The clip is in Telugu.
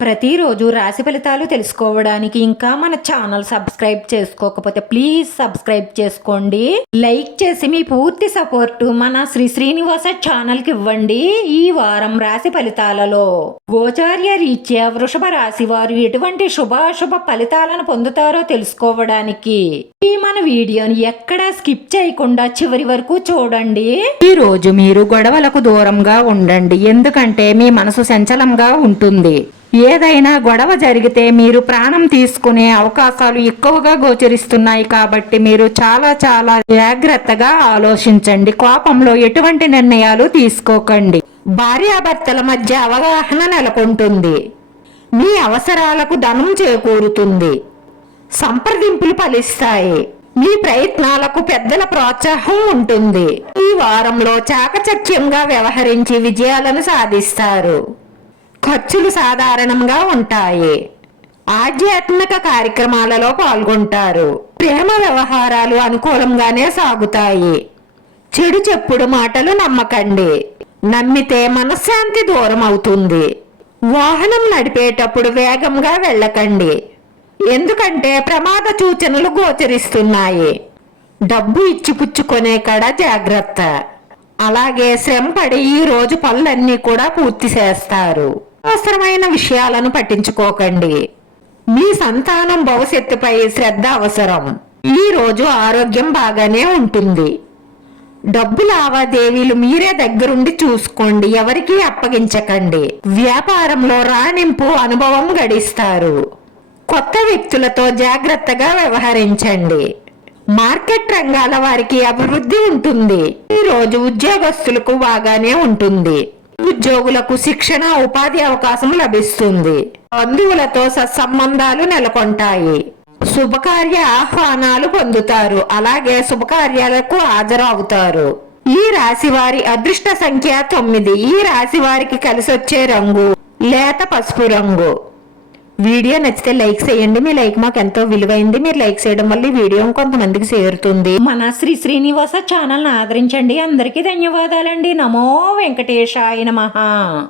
ప్రతిరోజు రాశి ఫలితాలు తెలుసుకోవడానికి ఇంకా మన ఛానల్ సబ్స్క్రైబ్ చేసుకోకపోతే ప్లీజ్ సబ్స్క్రైబ్ చేసుకోండి. లైక్ చేసి మీ పూర్తి సపోర్ట్ మన శ్రీ శ్రీనివాస ఛానల్కి ఇవ్వండి. ఈ వారం రాశి ఫలితాలలో గోచార్య రీత్యా వృషభ రాశి వారు ఎటువంటి శుభాశుభ ఫలితాలను పొందుతారో తెలుసుకోవడానికి ఈ మన వీడియోని ఎక్కడా స్కిప్ చేయకుండా చివరి వరకు చూడండి. ఈ రోజు మీరు గొడవలకు దూరంగా ఉండండి. ఎందుకంటే మీ మనసు సంచలంగా ఉంటుంది. ఏదైనా గొడవ జరిగితే మీరు ప్రాణం తీసుకునే అవకాశాలు ఎక్కువగా గోచరిస్తున్నాయి కాబట్టి మీరు చాలా చాలా జాగ్రత్తగా ఆలోచించండి. కోపంలో ఎటువంటి నిర్ణయాలు తీసుకోకండి. భార్యాభర్తల మధ్య అవగాహన నెలకొంటుంది. మీ అవసరాలకు ధనం చేకూరుతుంది. సంప్రదింపులు ఫలిస్తాయి. మీ ప్రయత్నాలకు పెద్దల ప్రోత్సాహం ఉంటుంది. ఈ వారంలో చాకచక్యంగా వ్యవహరించి విజయాలను సాధిస్తారు. ఖర్చులు సాధారణంగా ఉంటాయి. ఆధ్యాత్మిక కార్యక్రమాలలో పాల్గొంటారు. ప్రేమ వ్యవహారాలు అనుకూలంగానే సాగుతాయి. చెడు చెప్పుడు మాటలు నమ్మకండి. నమ్మితే మనశ్శాంతి దూరం అవుతుంది. వాహనం నడిపేటప్పుడు వేగంగా వెళ్ళకండి. ఎందుకంటే ప్రమాద సూచనలు గోచరిస్తున్నాయి. డబ్బు ఇచ్చి పుచ్చుకునే కడ జాగ్రత్త. అలాగే శ్రమపడి ఈ రోజు పనులన్నీ కూడా పూర్తి చేస్తారు. అవసరమైన విషయాలను పట్టించుకోకండి. మీ సంతానం భవిష్యత్తుపై శ్రద్ధ అవసరం. ఈ రోజు ఆరోగ్యం బాగానే ఉంటుంది. డబ్బు లావాదేవీలు మీరే దగ్గరుండి చూసుకోండి. ఎవరికీ అప్పగించకండి. వ్యాపారంలో రాణింపు అనుభవం గడిస్తారు. కొత్త వ్యక్తులతో జాగ్రత్తగా వ్యవహరించండి. మార్కెట్ రంగాల వారికి అభివృద్ధి ఉంటుంది. ఈ రోజు ఉద్యోగస్తులకు బాగానే ఉంటుంది. ఉద్యోగులకు శిక్షణ ఉపాధి అవకాశం లభిస్తుంది. బంధువులతో సత్సంబంధాలు నెలకొంటాయి. శుభకార్య ఆహ్వానాలు పొందుతారు. అలాగే శుభకార్యాలకు హాజరవుతారు. ఈ రాశి వారి అదృష్ట సంఖ్య తొమ్మిది. ఈ రాశి వారికి కలిసొచ్చే రంగు లేత పసుపు రంగు. వీడియో నచ్చితే లైక్ చేయండి. మీ లైక్ మాకు ఎంతో విలువైంది. మీరు లైక్ చేయడం వల్ల ఈ వీడియో కొంతమందికి చేరుతుంది. మన శ్రీ శ్రీనివాస ఛానల్ని ఆదరించండి. అందరికీ ధన్యవాదాలండి. నమో వెంకటేశాయ మహా